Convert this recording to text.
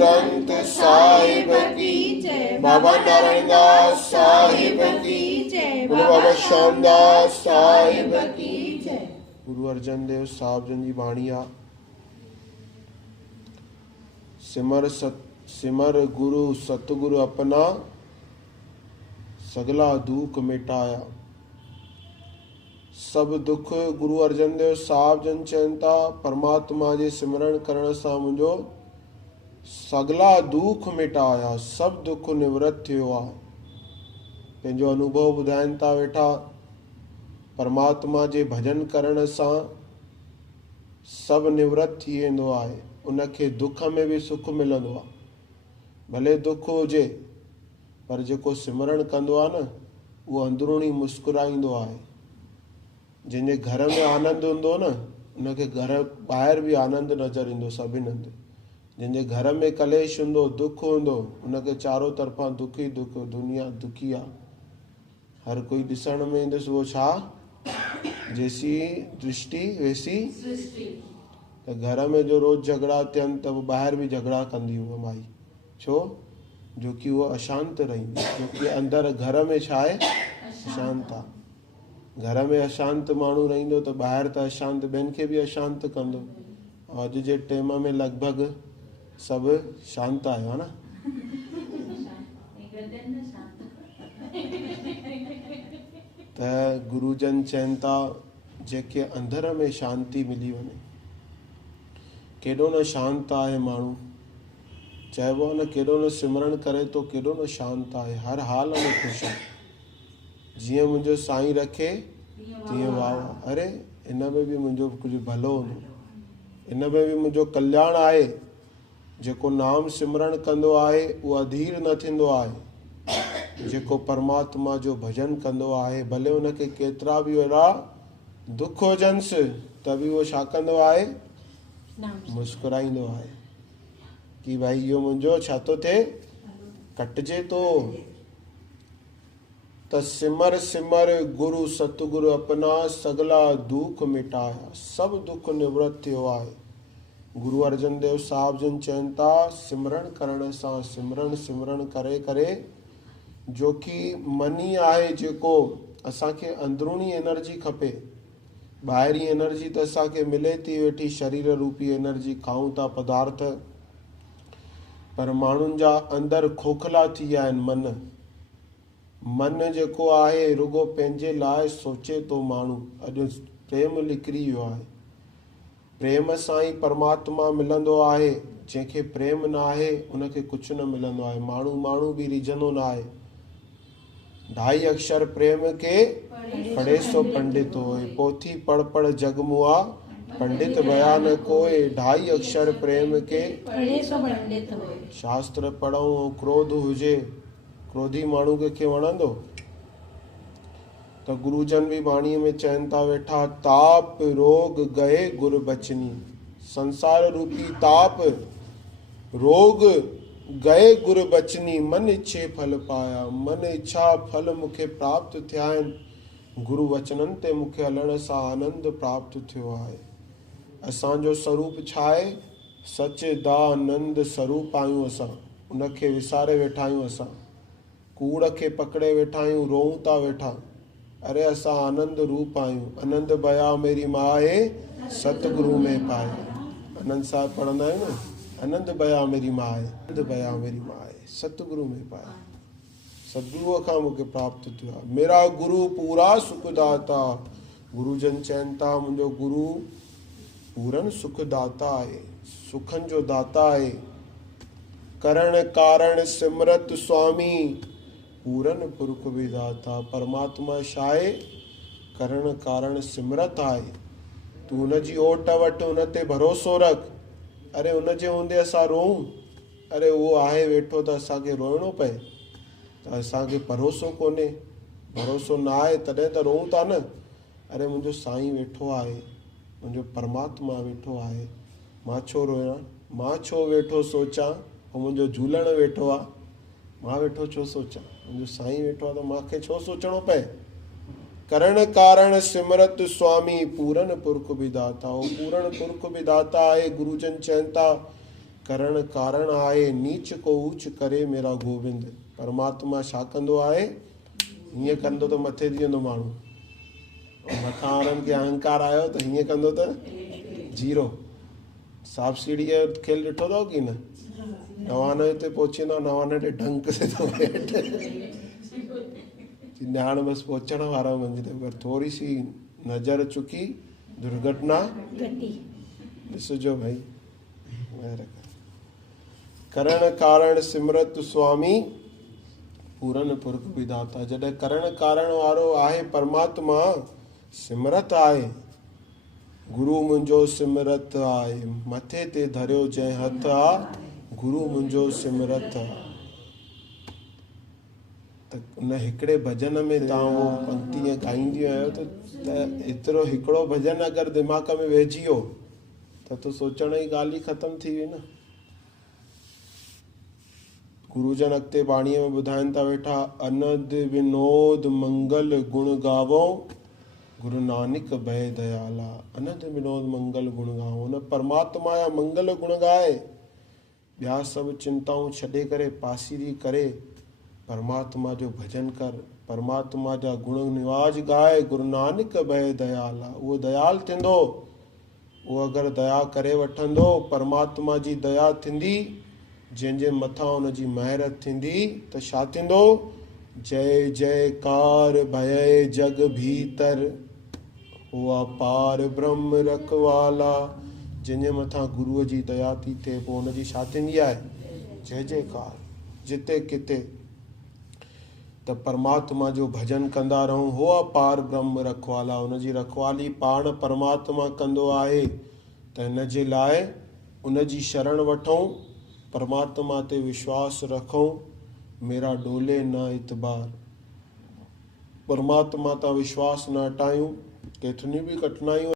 ग्रंथ साहिब की जय, बाबा नारायण दास साहिब की जय, बाबा श्यामदास साहिब की जय। गुरु अर्जन देव साहिब जन जी बाणी आ। सिमर गुरु सतगुरु अपना, सगला दुख मिटाया। सब दुख गुरु अर्जन देव साहिब जन चवनि था परमात्मा जे सिमरण करण सां मुंहिंजो सगला दुख मिटाया, सब दुख निवृत्त थियो आहे। पंहिंजो अनुभव ॿुधाइनि था वेठा, परमात्मा जे भजन करण सां सभु निवृत्त थी वेंदो आहे। उनखे दुख में बि सुख मिलंदो आहे। भले दुख हुजे पर जेको सिमरण कंदो आहे न, उहो अंदरूनी मुस्कुराईंदो आहे। जंहिंजे घर में आनंद हूंदो न, उनखे घर ॿाहिरि बि आनंद नज़र ईंदो सभिनि हंधि। जंहिंजे घर में कलेश हूंदो, दुख हूंदो, उनखे चारों तरफ़ां दुख ई दुख, दुनिया दुखी आहे। हर कोई ॾिसण में ईंदुसि उहो छा, जैसी दृष्टि वैसी सृष्टि। त घर में जो रोज़ झगड़ा थियनि त पोइ ॿाहिरि बि झगड़ा कंदी उहा माई, छो जो कि उहा अशांत रहंदी, जो कि अंदरि घर में छा आहे, अशांत आहे। घर में अशांत माण्हू रहंदो त ॿाहिरि त अशांत, ॿियनि खे बि अशांत कंदो। अॼु जे टाइम में लॻभॻि सभु शांत आहियो न। त गुरुजन चवनि था जेके अंदर में शांती मिली वञे। केॾो न शांत आहे माण्हू, चइबो आहे न केॾो न सिमरन करे थो, केॾो न शांत आहे, हर हाल में ख़ुशि आहे। जीअं मुंहिंजो साईं रखे तीअं वाह। अरे इन में बि मुंहिंजो कुझु भलो हूंदो, इन में बि मुंहिंजो कल्याण आहे। जेको नाम सिमरन कंदो आहे उहो अधीर न थींदो आहे। जेको परमात्मा जो भजन कंदो आहे, भले उनखे केतिरा बि अहिड़ा दुख हुजनिसि त बि उहो छा कंदो आहे, मुस्कुराईंदो आहे कि भाई इहो मुंहिंजो छा थो थिए, कटिजे थो। त सिमर सिमर गुरु सतगुरु अपना, सगला दुख मिटाया, सब दुख निवृत्त थियो आहे। गुरु अर्जन देव साहिब जन चवनि था सिमरन करण सां, सिमरन करे करे, जो कि मन ई आहे जेको असांखे अंदरूनी एनर्जी खपे। ॿाहिरी एनर्जी त असांखे मिले थी वेठी, शरीर रूपी एनर्जी, खाऊं था पदार्थ, पर माण्हुनि जा अंदरि खोखला थी विया आहिनि। मन जेको आहे रुगो पंहिंजे लाइ सोचे थो माण्हू। अॼु प्रेम लिकरी वियो आहे। प्रेम सां ई परमात्मा मिलंदो आहे। जंहिंखे प्रेम न आहे उनखे कुझु न मिलंदो आहे। माण्हू बि रिझंदो न आहे। 2.5 अक्षर प्रेम के पढ़े सो पंडित होए, पोथी पढ़ पढ़ जग मुआ, पंडित बयान कोए। 2.5 अक्षर प्रेम के पढ़े सो पंडित होए। शास्त्र पढ़ूं क्रोध हुजे, क्रोधी माण्हू खे वणंदो? त गुरुजन बि बाणीअ में चवनि था वेठा, ताप रोग गए गुर बचनी। संसार रूपी ताप रोग गए गुर बचनी, मन इच्छे फल पाया। मन इच्छा फल मूंखे प्राप्त थिया आहिनि। गुरु वचननि ते मूंखे हलण सां आनंद प्राप्त थियो आहे। असांजो स्वरूप छा आहे? सच्चिदानंद स्वरूप आहियूं असां। उनखे विसारे वेठा आहियूं असां। कूड़ खे पकड़े वेठा आहियूं, रोऊं था वेठा। अरे असां आनंद रूप आहियूं। आनंद बया मेरी माए, सतगुरु में पाए। आनंद साहिब पढ़ंदा आहियूं न, आनंद बया मेरी माए, आनंद बया मेरी माए, सतगुरु में पाए। सतगुरुअ खां मूंखे प्राप्त थियो आहे। मेरा गुरु पूरा सुखदाता। गुरुजन चवनि था मुंहिंजो गुरु पूरन सुखदाता आहे, सुखनि जो दाता आहे। करण कारण सिमरत स्वामी, पूरन पुरख विधाता। परमात्मा छा आहे? करण कारण सिमरत आहे। तूं हुनजी ओट वटि, हुन ते भरोसो रख। अरे हुनजे हूंदे असां रोऊं? अरे उहो आहे वेठो त असांखे रोइणो पए? त असांखे भरोसो कोन्हे, भरोसो न आहे तॾहिं त रोऊं था न। अरे मुंहिंजो साईं वेठो आहे, मुंहिंजो परमात्मा वेठो आहे, मां छो रोयां? मां छो वेठो सोचां? ऐं मुंहिंजो झूलण वेठो आहे, मां वेठो छो सोचां? मुंहिंजो साईं वेठो आहे त मूंखे छो सोचणो पए? करण कारण सिमरत स्वामी, पूरन पुरख विधाता। हो पूरन पुरख विधाता आहे। गुरुजन चवनि था करण कारण आहे, नीच को ऊच करे मेरा गोविंद। परमात्मा छा कंदो आहे, हीअं कंदो त मथे थी वेंदो माण्हू, मथां वारनि खे अहंकार आयो त हीअं कंदो त जीरो। सांप सीढ़ी जो खेल ॾिठो अथव की न, 99 ते पहुचींदो, 99 ते ढंग से थो हेठि ॼाण बसि पहुचण वारा मंज़िल, पर थोरी सी नज़र चुकी दुर्घटना ॾिसिजो भाई। करण कारण सिमरत स्वामी पूरन पुरख विधाता। जॾहिं करण कारण वारो आहे परमात्मा, सिमरत आहे, गुरु मुंहिंजो सिमरत आहे, मथे ते धरियो जंहिं हथ आहे, गुरु मुंहिंजो सिमरत आहे। त उन हिकिड़े भॼन में तव्हां उहो पंक्ति ॻाईंदियूं आहियो त एतिरो हिकिड़ो भॼन अगरि दिमाग़ में वेहिजी वियो त सोचण जी ॻाल्हि ई ख़तमु थी वई न। गुरुजन अॻिते बाणीअ में ॿुधाइनि था वेठा, अनंद विनोद मंगल गुण गावो, गुरु नानक भय दयाला। अनंद विनोद मंगल गुण गावो, उन परमात्मा जा मंगल गुण गाए, ॿिया सभु चिंताऊं छॾे करे, पासीरी करे परमात्मा जो भजन कर, परमात्मा जा गुण निवाज गाए। गुरु नानक भय दयाला, उहो दयाल थींदो, उहो अगरि दया करे वठंदो, परमात्मा जी दया थींदी, जंहिंजे मथां उनजी महर थींदी त छा थींदो, जय जयकार भय जग भीतर, उहा पार ब्रह्म रखवाला। जंहिंजे मथां गुरूअ जी दया थी थिए, पोइ उनजी छा थींदी आहे, जय जयकार जिते किथे। त परमात्मा जो भजन कंदा रहूं, हो आहे पार ब्रह्म रखवाला। उनजी रखवाली पाण परमात्मा कंदो आहे, त हिन जे लाइ उनजी शरण वठूं, परमात्मा ते विश्वास रखूं, मेरा डोले न इतबार। परमात्मा तां विश्वास न हटायूं, केतिरियूं बि कठिनायूं